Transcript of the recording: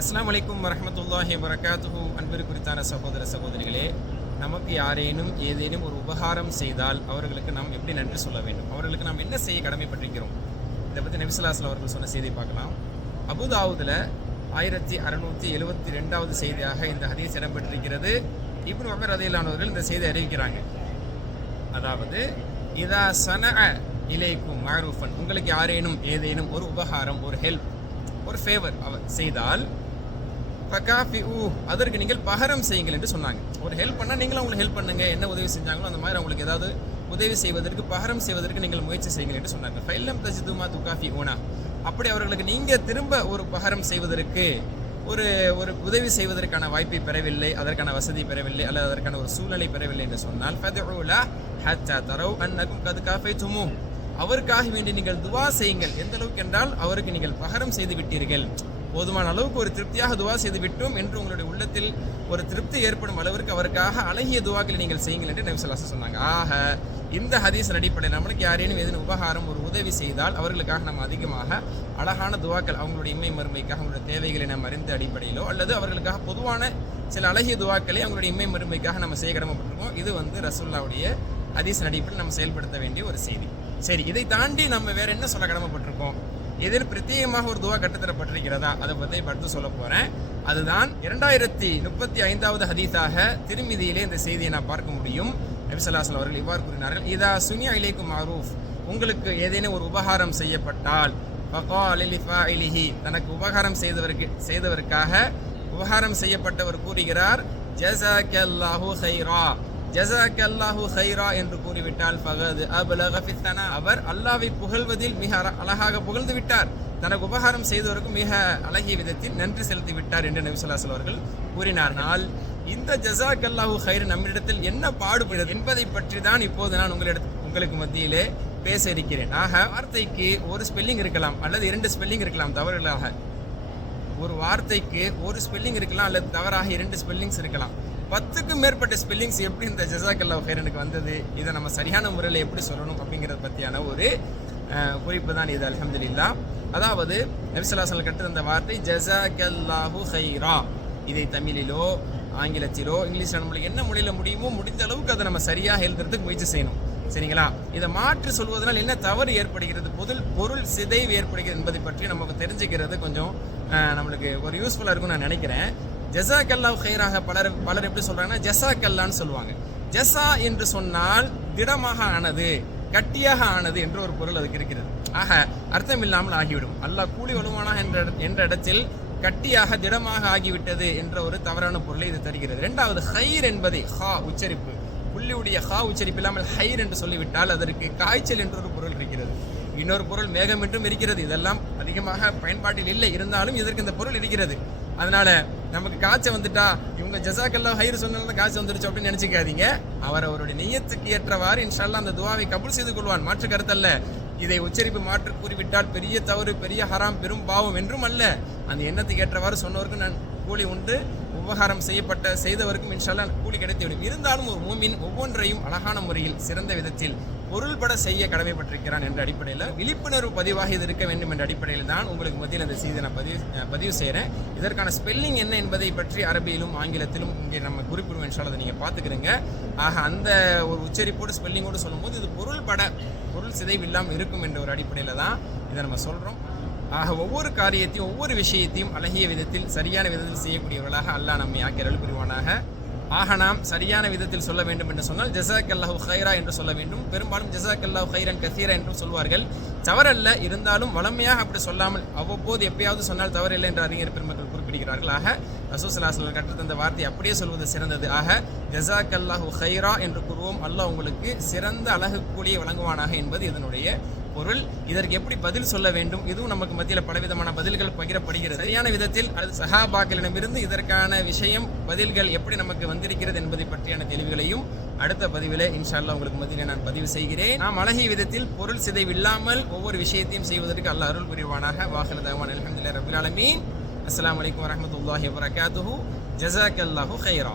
அஸ்லாம் அலைக்கும் வரமத்துல்லாஹி வரகாத்துஹு அன்பிற்கு குறித்தான சகோதர சகோதரிகளே நமக்கு யாரேனும் ஏதேனும் ஒரு உபகாரம் செய்தால் அவர்களுக்கு நாம் எப்படி நன்றி சொல்ல வேண்டும்? அவர்களுக்கு நாம் என்ன செய்ய கடமைப்பட்டிருக்கிறோம்? இதை பற்றி நபிசுல்லாஸ்லாம் அவர்கள் சொன்ன செய்தியை பார்க்கலாம். அபுதாவுதில் ஆயிரத்தி அறுநூற்றி எழுவத்தி ரெண்டாவது செய்தியாக இந்த ஹதீஸ் இடம்பெற்றிருக்கிறது. இப்னு உமர் ரதையிலானவர்கள் இந்த செய்தி அறிவிக்கிறாங்க. அதாவது இதா சன இலைக்கும் மாரூஃபன். உங்களுக்கு யாரேனும் ஏதேனும் ஒரு உபகாரம் ஒரு ஹெல்ப் ஒரு ஃபேவர் அவர் செய்தால் ஃபகாஃபி ஊ அதற்கு நீங்கள் பகரம் செய்யுங்கள் என்று சொன்னாங்க. ஒரு ஹெல்ப் பண்ணால் நீங்களும் அவங்களுக்கு ஹெல்ப் பண்ணுங்க என்ன உதவி செஞ்சாங்களோ அந்த மாதிரி அவங்களுக்கு ஏதாவது உதவி செய்வதற்கு பகரம் செய்வதற்கு நீங்கள் முயற்சி செய்யுங்கள் என்று சொன்னாங்க. ஃபைல்லம் தஜிதுமா துகாஃபி ஊனா. அப்படி அவர்களுக்கு நீங்கள் திரும்ப ஒரு பகரம் செய்வதற்கு ஒரு ஒரு உதவி செய்வதற்கான வாய்ப்பை பெறவில்லை அதற்கான வசதி பெறவில்லை அல்லது அதற்கான ஒரு சூழ்நிலை பெறவில்லை என்று சொன்னால் ஃபதுஉலா தரவு தரவ் அன்னகும் கது காஃபைத்துமு. அவருக்காக வேண்டி நீங்கள் துவா செய்யுங்கள். எந்த அளவுக்கு என்றால் அவருக்கு நீங்கள் பகரம் செய்து விட்டீர்கள். போதுமான அளவுக்கு ஒரு திருப்தியாக துவா செய்து விட்டோம் என்று உங்களுடைய உள்ளத்தில் ஒரு திருப்தி ஏற்படும் அளவிற்கு அவருக்காக அழகிய துவாக்களை நீங்கள் செய்யுங்கள் என்று நபிசல்லாச சொன்னாங்க. ஆக இந்த ஹதீஸ் அடிப்படையில் நம்மளுக்கு யாரேனும் எதுவும் உபகாரம் ஒரு உதவி செய்தால் அவர்களுக்காக நம்ம அதிகமாக அழகான துவாக்கள் அவங்களுடைய இம்மை மறுமைக்காக அவங்களுடைய தேவைகளை நாம் அறிந்த அடிப்படையிலோ அல்லது அவர்களுக்காக பொதுவான சில அழகிய துவாக்களை அவங்களுடைய இம்மை மறுமைக்காக நம்ம செய்ய கடமைப்பட்டிருக்கோம் இது வந்து ரசுல்லாவுடைய ஹதீஸ் அடிப்படையில் நம்ம செயல்படுத்த வேண்டிய ஒரு செய்தி. சரி இதை தாண்டி நம்ம வேற என்ன சொல்ல கடமைப்பட்டிருக்கோம்? எதில் பிரத்யேகமாக ஒரு துவா கட்டுத்தரப்பட்டிருக்கிறதா அதை பற்றி படுத்து சொல்ல போகிறேன் அதுதான் இரண்டாயிரத்தி முப்பத்தி ஐந்தாவது ஹதீஸாக திருமிதியிலே இந்த செய்தியை நான் பார்க்க முடியும். நபிசல்லாசல் அவர்கள் இவ்வாறு கூறினார்கள் இதா சுனியா இலைக்கும் மாரூஃப் உங்களுக்கு ஏதேனும் ஒரு உபகாரம் செய்யப்பட்டால் ஃபகாலிலிஃபாயிலிஹி தனக்கு உபகாரம் செய்தவருக்கு செய்தவருக்காக உபகாரம் செய்யப்பட்டவர் கூறுகிறார் ஜஸாக்கல்லாஹு ஹைரா ஜஸாக் அல்லாஹு ஹைரா என்று கூறிவிட்டால் ஃபகது அபலக ஃபித்தனா அவர் அல்லாவை புகழ்வதில் மிக அழகாக புகழ்ந்து விட்டார். தனக்கு உபகாரம் செய்தவருக்கு மிக அழகிய விதத்தில் நன்றி செலுத்தி விட்டார் என்று நபிசுல்லாசல் அவர்கள் கூறினார்கள். இந்த ஜஸாக் அல்லாஹு ஹைர் நம்மிடத்தில் என்ன பாடுபடுகிறது என்பதை பற்றி தான் இப்போது நான் உங்களிடத்து உங்களுக்கு மத்தியிலே பேச இருக்கிறேன். ஆக வார்த்தைக்கு ஒரு ஸ்பெல்லிங் இருக்கலாம் அல்லது இரண்டு ஸ்பெல்லிங் இருக்கலாம் தவறுகளாக ஒரு வார்த்தைக்கு ஒரு ஸ்பெல்லிங் இருக்கலாம் அல்லது தவறாக இரண்டு ஸ்பெல்லிங்ஸ் இருக்கலாம். பத்துக்கும் மேற்பட்ட ஸ்பெல்லிங்ஸ் எப்படி இந்த ஜசாக்கல்லா ஹைரனுக்கு வந்தது? இதை நம்ம சரியான முறையில் எப்படி சொல்லணும் அப்படிங்கிறத பற்றியான ஒரு குறிப்பு தான் இது அல்ஹம்துலில்லா. அதாவது நபிசல்லாசல் கட்டு அந்த வார்த்தை ஜசாக்கல்லாஹு ஹைரா. இதை தமிழிலோ ஆங்கிலத்திலோ இங்கிலீஷில் நம்மளுக்கு என்ன மொழியில் முடியுமோ முடிந்த அளவுக்கு அதை நம்ம சரியாக எழுதுறதுக்கு முயற்சி செய்யணும். சரிங்களா? இதை மாற்றி சொல்வதனால் என்ன தவறு ஏற்படுகிறது பொருள் பொருள் சிதைவு ஏற்படுகிறது என்பதை பற்றி நமக்கு தெரிஞ்சுக்கிறது கொஞ்சம் நம்மளுக்கு ஒரு யூஸ்ஃபுல்லாக இருக்கும்னு நான் நினைக்கிறேன். ஜசாக்கல்லாஹ் ஹைராக பலர் பலர் எப்படி சொல்கிறாங்கன்னா ஜசாக்கல்லான்னு சொல்லுவாங்க. ஜசா என்று சொன்னால் திடமாக ஆனது கட்டியாக ஆனது என்ற ஒரு பொருள் அதுக்கு இருக்கிறது. ஆக அர்த்தம் இல்லாமல் ஆகிவிடும். அல்லாஹ் கூலி வலுவானா என்ற என்ற இடத்தில் கட்டியாக திடமாக ஆகிவிட்டது என்ற ஒரு தவறான பொருளை இது தருகிறது. ரெண்டாவது ஹைர் என்பதை ஹா உச்சரிப்பு. புள்ளியுடைய ஹா உச்சரிப்பு இல்லாமல் ஹைர் என்று சொல்லிவிட்டால் அதற்கு காய்ச்சல் என்ற ஒரு பொருள் இருக்கிறது. இன்னொரு பொருள் மேகம் என்றும் இருக்கிறது. இதெல்லாம் அதிகமாக பயன்பாட்டில் இல்லை. இருந்தாலும் இதற்கு இந்த பொருள் இருக்கிறது. அதனால நமக்கு காய்ச்சல் வந்துட்டா இவங்க ஜசாக்கெல்லாம் ஹைர் சொன்னால காய்ச்சல் வந்துருச்சு அப்படின்னு நினைச்சுக்காதீங்க. அவர் அவருடைய நெய்யத்துக்கு ஏற்றவாறு இன்ஷால்லா அந்த துவாவை கபுல் செய்து கொள்வான். மாற்று கருத்தல்ல. இதை உச்சரிப்பு மாற்று கூறிவிட்டால் பெரிய தவறு பெரிய ஹராம் பெரும் பாவம் என்றும் அல்ல. அந்த எண்ணத்துக்கு ஏற்றவாறு சொன்னவருக்கு நான் கூலி உண்டு. உபகாரம் செய்யப்பட்ட செய்தவருக்கும் இன்ஷால்லா கூலி கிடைத்துவிடும் இருந்தாலும் ஒரு மூமின் ஒவ்வொன்றையும் அழகான முறையில் சிறந்த விதத்தில் பொருள்பட செய்ய கடமைப்பட்டிருக்கிறான் என்ற அடிப்படையில் விழிப்புணர்வு பதிவாக இது இருக்க வேண்டும் என்ற அடிப்படையில் தான் உங்களுக்கு மத்தியில் அந்த செய்தி நான் பதிவு பதிவு செய்கிறேன் இதற்கான ஸ்பெல்லிங் என்ன என்பதை பற்றி அரபியிலும் ஆங்கிலத்திலும் இங்கே நம்ம குறிப்பிடுவோம் என்றால் அதை நீங்கள் பார்த்துக்கிறீங்க. ஆக அந்த ஒரு உச்சரிப்போடு ஸ்பெல்லிங்கோடு சொல்லும்போது இது பொருள்பட பொருள் சிதைவு இல்லாமல் இருக்கும் என்ற ஒரு அடிப்படையில் தான் இதை நம்ம சொல்கிறோம் ஆக ஒவ்வொரு காரியத்தையும் ஒவ்வொரு விஷயத்தையும் அழகிய விதத்தில் சரியான விதத்தில் செய்யக்கூடியவர்களாக அல்லாஹ் நம்மை ஆக்கிய அருள் புரிவானாக. ஆக நாம் சரியான விதத்தில் சொல்ல வேண்டும் என்று சொன்னால் ஜசாக் அல்லாஹு ஹைரா என்று சொல்ல வேண்டும். பெரும்பாலும் ஜசாக் அல்லாஹு ஹைரன் கசீரா என்றும் சொல்வார்கள். தவறல்ல இருந்தாலும் வளமையாக அப்படி சொல்லாமல் அவ்வப்போது எப்பயாவது சொன்னால் தவறில்லை என்று அறிஞர் பெருமக்கள் குறிப்பிடுகிறார்கள். ஆக ரசூசலாசல் கற்றுத்தந்த வார்த்தை அப்படியே சொல்வது சிறந்தது. ஆக ஜசாக் அல்லாஹு ஹைரா என்று கூறுவோம். அல்லாஹ் உங்களுக்கு சிறந்த அழகு கூலியை வழங்குவானாக என்பது இதனுடைய பொருள். இதற்கு எப்படி பதில் சொல்ல வேண்டும்? இதுவும் நமக்கு மத்தியில் பலவிதமான பதில்கள் பகிரப்படுகிறது. சரியான விதத்தில் அல்லது சஹாபாக்களிடமிருந்து இதற்கான விஷயம் பதில்கள் எப்படி நமக்கு வந்திருக்கிறது என்பதை பற்றியான தெளிவுகளையும் அடுத்த பதிவிலே இன்ஷால்லா உங்களுக்கு மத்தியில் நான் பதிவு செய்கிறேன். நாம் அழகிய விதத்தில் பொருள் சிதைவில்லாமல் ஒவ்வொரு விஷயத்தையும் செய்வதற்கு அல்ல அருள் புரிவானாக. வாகன தகவான் அலமதுல்ல ரபுல் அலமீன் அஸ்லாம் வலைக்கம் வரமத்துல்லாஹி வரஹ்மத்துல்லாஹி ஜசாக் ஜஸாக்கல்லாஹு ஹைரா